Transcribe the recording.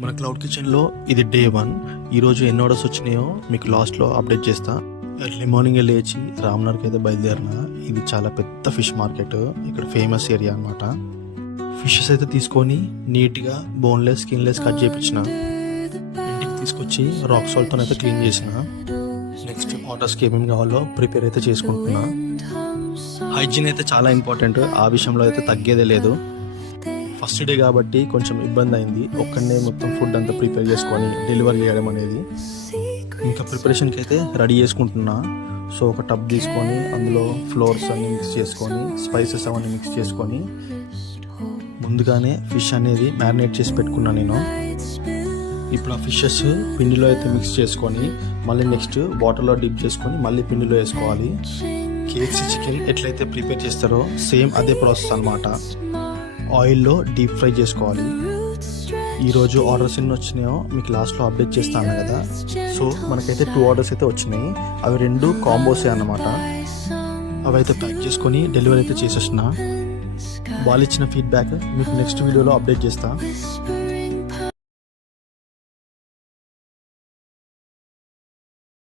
మన క్లౌడ్ కిచెన్లో ఇది డే 1. ఈరోజు ఎన్ని ఆర్డర్స్ వచ్చినాయో మీకు లాస్ట్లో అప్డేట్ చేస్తా. ఎర్లీ మార్నింగ్ లేచి రామ్నగర్కి అయితే బయలుదేరిన. ఇది చాలా పెద్ద ఫిష్ మార్కెట్, ఇక్కడ ఫేమస్ ఏరియా అనమాట. ఫిషెస్ అయితే తీసుకొని నీట్గా బోన్లెస్ స్కిన్లెస్ కట్ చేయించిన. ఇంటికి తీసుకొచ్చి రాక్ సాల్ట్తో అయితే క్లీన్ చేసిన. నెక్స్ట్ ఆర్డర్స్కి ఏమేమి కావాలో ప్రిపేర్ అయితే చేసుకుంటున్నా. హైజీన్ అయితే చాలా ఇంపార్టెంట్, ఆ విషయంలో అయితే తగ్గేదే లేదు. ఫస్ట్ డే కాబట్టి కొంచెం ఇబ్బంది అయింది, ఒక్కడనే మొత్తం ఫుడ్ అంతా ప్రిపేర్ చేసుకొని డెలివరీ చేయడం అనేది. ఇంకా ప్రిపరేషన్కి అయితే రెడీ చేసుకుంటున్నా. సో ఒక టబ్ తీసుకొని అందులో ఫ్లోర్స్ అన్ని మిక్స్ చేసుకొని స్పైసెస్ అవన్నీ మిక్స్ చేసుకొని ముందుగానే ఫిష్ అనేది మ్యారినేట్ చేసి పెట్టుకున్నా నేను. ఇప్పుడు ఆ ఫిషెస్ పిండిలో అయితే మిక్స్ చేసుకొని మళ్ళీ నెక్స్ట్ వాటర్లో డిప్ చేసుకొని మళ్ళీ పిండిలో వేసుకోవాలి. కేఎఫ్సీ చికెన్ ఎట్లయితే ప్రిపేర్ చేస్తారో సేమ్ అదే ప్రాసెస్ అనమాట. ఆయిల్లో డీప్ ఫ్రై చేసుకోవాలి. ఈరోజు ఆర్డర్స్ ఎన్ని వచ్చినాయో మీకు లాస్ట్లో అప్డేట్ చేస్తాను కదా. సో మనకైతే 2 ఆర్డర్స్ అయితే వచ్చినాయి, అవి 2 కాంబోసే అన్నమాట. అవి అయితే ప్యాక్ చేసుకొని డెలివరీ అయితే చేసేసిన. వాళ్ళు ఇచ్చిన ఫీడ్బ్యాక్ మీకు నెక్స్ట్ వీడియోలో అప్డేట్ చేస్తాను.